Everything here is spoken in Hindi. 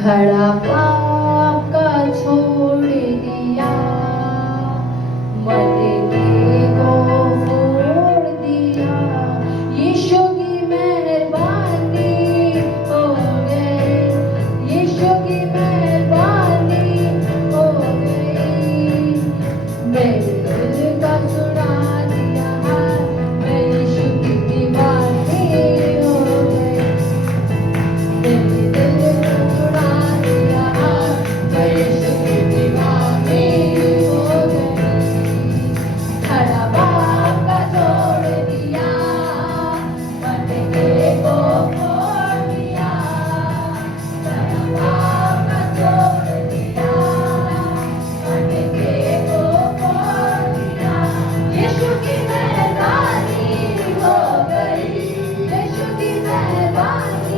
घड़ा पाप का छोड़ दिया, मटके को फोड़ दिया। यीशु की मेहरबानी हो गई, यीशु की मेहरबानी हो गई। मेरे दिल का सुना दिया, मैं यीशु की दीवानी हो गई। मेरे दिल का सुना दिया, मैं यीशु की दीवानी हो गई। खड़ा बाप का तोड़ दिया, मटके को फोड़ दिया। खड़ा बाप का तोड़ दिया, मटके को फोड़ दिया। यीशु की मेहरबानी हो गई, यीशु की मेहरबानी